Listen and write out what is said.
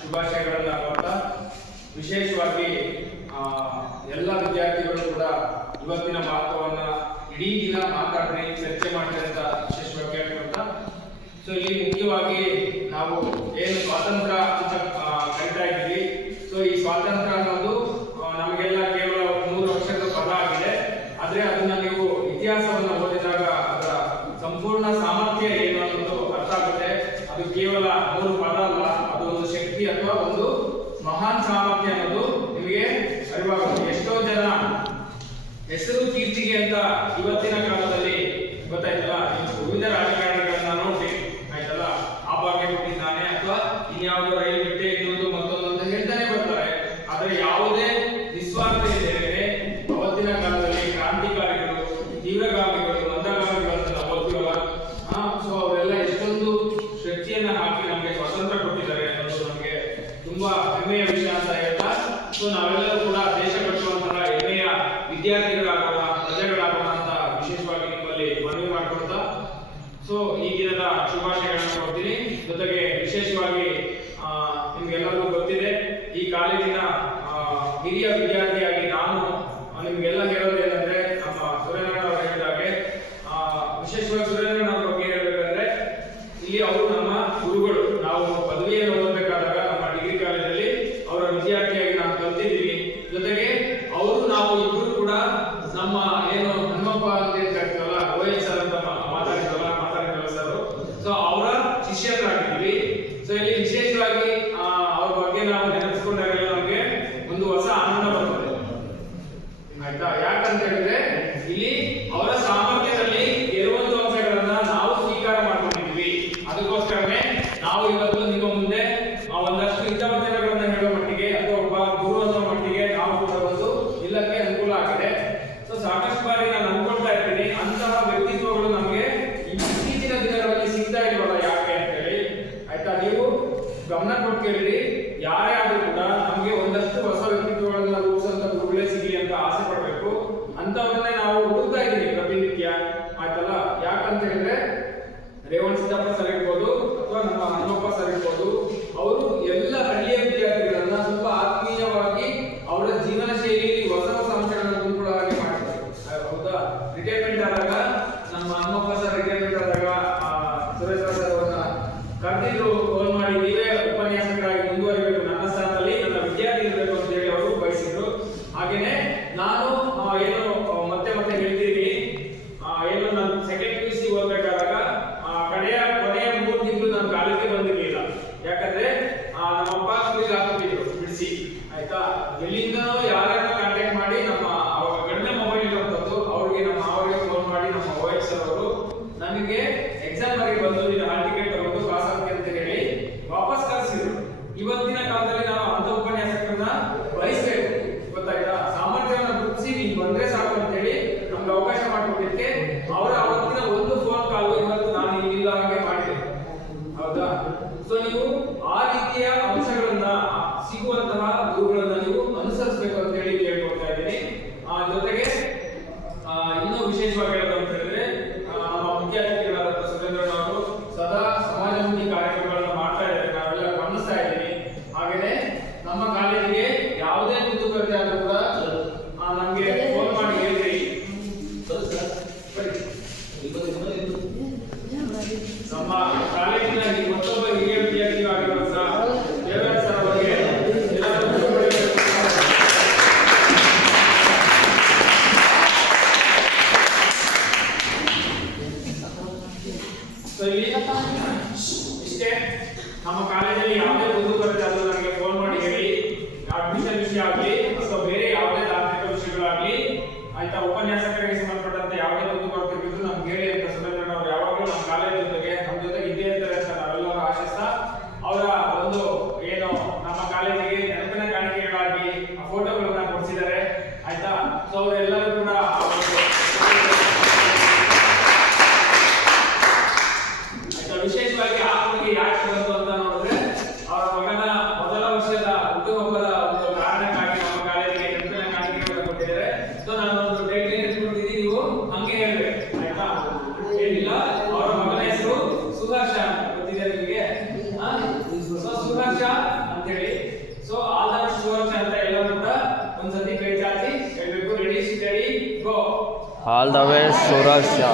ಶುಭಾಶಯಗಳನ್ನು ಕೊಡ್ತಾ ವಿಶೇಷವಾಗಿ ಎಲ್ಲ ವಿದ್ಯಾರ್ಥಿಗಳು ಕೂಡ ಇವತ್ತಿನ ಮಹತ್ವವನ್ನ ಇಡೀ ದಿನ ಮಾತಾಡ್ರಿ ಚರ್ಚೆ ಮಾಡ್ರಿ ಅಂತ ವಿಶೇಷವಾಗಿ ಕೇಳ್ಕೊಳ್ತಾ ಸೊ ಇಲ್ಲಿ ಮುಖ್ಯವಾಗಿ ನಾವು ಏನು ಸ್ವಾತಂತ್ರ್ಯ ಅಂತ ಕರಿತಾ ಇದ್ದೀವಿ. ಸೊ ಈ ಸ್ವಾತಂತ್ರ್ಯ ಅನ್ನೋದು ನಮಗೆಲ್ಲ ಕೇವಲ 3 ವರ್ಷದ ಪದ ಆಗಿದೆ. ಆದ್ರೆ ಅದನ್ನ ನೀವು ಇತಿಹಾಸವನ್ನು ಓದಿದಾಗ ಅದರ ಸಂಪೂರ್ಣ ಸಾಮರ್ಥ್ಯ ಏನು ಅನ್ನೋದು ಅರ್ಥ ಆಗುತ್ತೆ. ಅದು ಕೇವಲ 3 ಪದ ಅಲ್ಲ, ಅದು ಒಂದು ಶಕ್ತಿ ಅಥವಾ ಒಂದು ಮಹಾನ್ ಸಾಮರ್ಥ್ಯ ಅನ್ನೋದು ನಿಮಗೆ ಅರಿವಾಗುತ್ತೆ. ಎಷ್ಟೋ ಜನ ಹೆಸರು ಕೀರ್ತಿಗೆ ಅಂತ ಇವತ್ತಿನ ಕಾಲದಲ್ಲಿ ಗೊತ್ತಾಯ್ತಲ್ಲ, ವಿವಿಧ ರಾಜಕಾರಣಿಗಳನ್ನ ನೋಡಿ ಆಯ್ತಲ್ಲ, ಆ ಭಾಗ್ಯ ಕೊಟ್ಟಿದ್ದಾನೆ ಅಥವಾ ಇನ್ಯಾವುದೋ ರೈಲು ಬಿಟ್ಟೆ ಇನ್ನೊಂದು ಮತ್ತೊಂದು ಅಂತ ಹೇಳ್ತಾನೆ ಬರ್ತಾರೆ. ಆದ್ರೆ ಯಾವುದೇ ನಿಸ್ವಾರ್ಥ ಇದ್ದೇವೆ ಅವತ್ತಿನ ಕಾಲದಲ್ಲಿ ಕ್ರಾಂತಿಕಾರಿಗಳು, ತೀವ್ರಗಾಮಿಗಳು, ಮಂದಗಾಮಿಗಳನ್ನ ನಾವು ಓದ್ತೀವಲ್ಲ, ಸೊ ಅವರೆಲ್ಲ ಎಷ್ಟೊಂದು ಶಕ್ತಿಯನ್ನ ಹಾಕಿ ನಮಗೆ ಸ್ವಾತಂತ್ರ್ಯ ಕೊಟ್ಟಿದ್ದಾರೆ ಅನ್ನೋದು ನಮಗೆ ತುಂಬಾ ಹೆಮ್ಮೆಯ ವಿಷಯ ಅಂತ ಹೇಳ್ತಾ, ಸೊ ನಾವೆಲ್ಲರೂ ಕೂಡ ದೇಶ ಕಟ್ಟುವಂತಹ ಹೆಮ್ಮೆಯ ವಿದ್ಯಾರ್ಥಿಗಳಾಗೋಣ, ಪ್ರಜೆಗಳಾಗೋಣ ಅಂತ ವಿಶೇಷವಾಗಿ ನಿಮ್ಮಲ್ಲಿ ಮನವಿ ಮಾಡ್ಕೊಳ್ತಾ ಸೊ ಈ ದಿನದ ಶುಭಾಶಯಗಳನ್ನು ಕೊಡ್ತೀನಿ. ಜೊತೆಗೆ ವಿಶೇಷವಾಗಿ ನಿಮ್ಗೆಲ್ಲರಿಗೂ ಗೊತ್ತಿದೆ, ಈ ಕಾಲೇಜಿನ ಹಿರಿಯ ವಿದ್ಯಾರ್ಥಿಯಾಗಿ ನಾನು ನಿಮ್ಗೆಲ್ಲ ಹೇಳೋದೇನಂದ್ರೆ, ನಮ್ಮ ಸುರೇಂದ್ರಣ್ಣ ಅವರು ಹೇಳಿದಾಗೆ ವಿಶೇಷವಾಗಿ ಸುರೇಂದ್ರಣ್ಣ ಅವರ ಬಗ್ಗೆ ಹೇಳ್ಬೇಕಂದ್ರೆ, ಇಲ್ಲಿ ಅವರು ನಮ್ಮ ಗುರುಗಳು. ನಾವು ಪದವಿಯನ್ನು ಓದಬೇಕಾದಾಗ ನಮ್ಮ ಡಿಗ್ರಿ ಕಾಲೇಜಲ್ಲಿ ಅವರ ವಿದ್ಯಾರ್ಥಿಯಾಗಿ ನಾವು ಕಲ್ತಿದ್ದೀವಿ. ಜೊತೆಗೆ ಅವರು ನಾವು ಇಬ್ಬರು ಕೂಡ ನಮ್ಮ ಏನು ಹನುಮಪ್ಪ ಅಂತ ಕರಿತೀವಲ್ಲ, OH ಸರ್ ಅಂತ ಮಾತಾಡಿದ್ರಲ್ಲ ಸರ್, ಸೊ ಅವರ ಶಿಷ್ಯರಾಗಿದ್ವಿ. ಸೊ ಇಲ್ಲಿ ವಿಶೇಷವಾಗಿ ಅವ್ರ ಬಗ್ಗೆ ನಾವು ನೆನಪಿಸ್ಕೊಂಡಾಗ ನಮಗೆ ಒಂದು ಹೊಸ ಆನಂದ ಬರ್ತದೆ ಆಯ್ತಾ. ಯಾಕಂತ ಹೇಳಿದ್ರೆ ಇಲ್ಲಿ ಅವರ ಸಾಮರ್ಥ್ಯದಲ್ಲಿ ಕೆಲವೊಂದು ಅಂಶಗಳನ್ನ ನಾವು ಸ್ವೀಕಾರ ಮಾಡ್ಕೊಂಡಿದ್ವಿ. ಅದಕ್ಕೋಸ್ಕರನೇ ನಾವು ಇವತ್ತು ನಿಮ್ಮ ಮುಂದೆ ಒಂದಷ್ಟು ಹಿತವಚನಗಳನ್ನ ಹೇಳೋ ಮಟ್ಟಿಗೆ ಅಥವಾ ಒಬ್ಬ ಗುರು ಅನ್ನೋ ಮಟ್ಟಿಗೆ ನಾವು ಕೂಡ ಒಂದು ಇಲ್ಲಕ್ಕೆ ಅನುಕೂಲ ಆಗಿದೆ. ಸೊ ಸಾಕಷ್ಟು ಬಾರಿ ನಾನು ಅನ್ಕೊಳ್ತಾ ಇರ್ತೀನಿ, ಅಂತಹ ವ್ಯಕ್ತಿತ್ವಗಳು ನಮಗೆ ಇತ್ತೀಚಿನ ದಿನಗಳಲ್ಲಿ ಸಿಗ್ತಾ ಇಲ್ವಲ್ಲ, ಯಾಕೆ ಅಂತ ಹೇಳಿ ಆಯ್ತಾ. ನೀವು ಗಮನ ಕೊಟ್ಟು ಕೇಳಿರಿ, ಯಾರೇ ಆದ್ರೂ ಕೂಡ ನಮಗೆ ಒಂದಷ್ಟು ಹೊಸ ವ್ಯಕ್ತಿತ್ವಗಳನ್ನ ರೂಪಿಸುವಂತ ಗುರುಗಳೇ ಸಿಗಲಿ ಅಂತ ಆಸೆ ಪಡ್ಬೇಕು. ಅಂತವನ್ನೇ ನಾವು ಹುಡುಕ್ತಾ ಇದ್ದೀವಿ ಪ್ರತಿನಿತ್ಯ ಆಯ್ತಲ್ಲ. ಯಾಕಂತ ಹೇಳಿದ್ರೆ ರೇವಣ್ ಸಿದ್ದಪ್ಪ ಸರ್ ಇರ್ಬೋದು ಅಥವಾ ನಮ್ಮ ಹನುಮಪ್ಪ ಸರ್ ಇರ್ಬೋದು, ಅವರು ಎಲ್ಲ ಹಳ್ಳಿಯ ವಿದ್ಯಾರ್ಥಿಗಳನ್ನ ಸ್ವಲ್ಪ ಆತ್ಮೀಯವಾಗಿ ಅವರ ಜೀವನ ಶೈಲಿಯಲ್ಲಿ ಹೊಸ ಹೊಸ ಅಂಶಗಳನ್ನು ತುಂಬಿಕೊಳ್ಳೋ ಹಾಗೆ ಮಾಡ್ತಾರೆ. ಹೌದಾ, ರಿಟೈರ್ಮೆಂಟ್ ಆದಾಗ ನಮ್ಮ ಹನುಮಪ್ಪ ಸರ್ ರಿಟೈರ್ಮೆಂಟ್ ಆದಾಗ ಸುರೇಂದ್ರ ಸರ್ ಅವರನ್ನ ಕರೆದಿದ್ರು, ಫೋನ್ ಮಾಡಿ ನೀವೇ ಉಪನ್ಯಾಸಕರಾಗಿ ಮುಂದುವರಿಬೇಕು, ನನ್ನ ಸ್ಥಾನದಲ್ಲಿ ನನ್ನ ವಿದ್ಯಾರ್ಥಿ ಇರಬೇಕು ಅಂತ ಹೇಳಿ ಅವರು ಬಯಸಿದ್ರು. ಹಾಗೇನೆ ನಾನು ಏನು ಮತ್ತೆ ಹೇಳ್ತೀನಿ, ಏನು ನಾನು ಸೆಕೆಂಡ್ PUC ಓದಬೇಕಾದಾಗ ಕೊನೆಯ 3 ತಿಂಗಳು ನಾನು ಕಾಲೇಜಿಗೆ ಬಂದಿರಲಿಲ್ಲ. ಯಾಕಂದ್ರೆ ನಮ್ಮಪ್ಪ ಸ್ಕೂಲಿಗೆ ಹಾಕ್ಬಿಟ್ಟಿದ್ರು ಬಿಡಿಸಿ ಆಯ್ತಾ. ಎಲ್ಲಿಂದನೋ ಯಾರನ್ನ ಕಾಂಟ್ಯಾಕ್ಟ್ ಮಾಡಿ, ನಮ್ಮ ಅವಾಗ ಕಡಿಮೆ ಮೊಬೈಲ್ ಇರುವಂತದ್ದು, ಅವ್ರಿಗೆ ನಮ್ಮ ಅವರಿಗೆ ಫೋನ್ ಮಾಡಿ ನಮ್ಮ OH ಸರ್ ಅವರು ನನಗೆ ಎಕ್ಸಾಮ್ ಬರೆಗೆ ಬಂದು ನೀನು ಹಾಲ್ ಟಿಕೆಟ್ ತಗೊಂಡು ಪಾಸ್ ಆಗ್ತಿ ಅಂತ ಹೇಳಿ ವಾಪಸ್ ಕಳಿಸಿದ್ರು. ಇವತ್ತಿನ ಕಾಲದಲ್ಲಿ ನಾವು ಅಂತ ಉಪನ್ಯಾಸಕರನ್ನ ಬಯಸಬೇಕು, ಗೊತ್ತಾಯ್ತಾ. ಸಾಮರ್ಥ್ಯವನ್ನು ಗುರುತಿಸಿ ನೀನು ಬಂದ್ರೆ ಸಾಕು ಅಂತ ಹೇಳಿ ನಮ್ಗೆ ಅವಕಾಶ ಮಾಡಿಕೊಟ್ಟಿದ್ದಕ್ಕೆ ಅವರ ಅವತ್ತಿನ ಒಂದು ಫೋನ್ ಕಾಲ್ ಇವತ್ತು ನಾನು ಇಲ್ಲಿಲ್ಲ ಹಾಗೆ ಮಾಡಿದೆ, ಹೌದಾ. ಸೊ ನೀವು ಆ ರೀತಿಯ ಅಂಶಗಳನ್ನ ಸಿಗುವಂತಹ ಗುರುಗಳನ್ನ ನೀವು ಅನುಸರಿಸಬೇಕು ಅಂತ ಹೇಳಿ ಕೇಳ್ಕೊಳ್ತಾ ಇದ್ದೀನಿ. ಜೊತೆಗೆ ಇನ್ನೂ ವಿಶೇಷವಾಗಿ ಹೇಳೋದು ಅಂತ ಹೇಳಿದ್ರೆ, ನಮ್ಮ ಮುಖ್ಯ ಅತಿಥಿಗಳಾದ ಸುರೇಂದ್ರಣ್ಣ ಅವರು ಸದಾ ಸಮಾಜಮುಖಿ ಕಾರ್ಯಕ್ರಮಗಳನ್ನ ಮಾಡ್ತಾ ಇದ್ದಾರೆ, ನಾವೆಲ್ಲ ಗಮನಿಸ್ತಾ ಇದ್ದೀವಿ. ಹಾಗೇನೆ ನಮ್ಮ ಕಾಲೇಜಿಗೆ ಯಾವುದೇ ಕುಂದುಕೊರತೆ ಆದ್ರೂ ಕೂಡ ನಮ್ಗೆ ಫೋನ್ ಮಾಡಿ ಹೇಳ್ರಿ. ನಮ್ಮ ಕಾಲೇಜಿನ ಮತ್ತೊಬ್ಬ ಹಿರಿಯ ವಿದ್ಯಾರ್ಥಿ ಆಗಿರುವಂತಹ ದೇವರಾಜ್ ಸರ್ ಅವರಿಗೆ ಇಷ್ಟೇ. ನಮ್ಮ ಕಾಲೇಜಲ್ಲಿ ಯಾವುದೇ ಕುಂದುಕೊರತೆ ಆದ್ರೂ ನನಗೆ ಫೋನ್ ಮಾಡಿ ಹೇಳಿ. ಅಂತೇಳಿ. ಸೊ ಆಲ್ ದ ಬೆಸ್ಟ್ ಸುವರ್ಣ ಅಂತ ಎಲ್ಲರೂ ಕೂಡ ಒಂದ್ಸತಿ ಕೈ ಚಾಚಿ ಹೇಳ್ಬೇಕು. Ready study go. All the way Suraksha.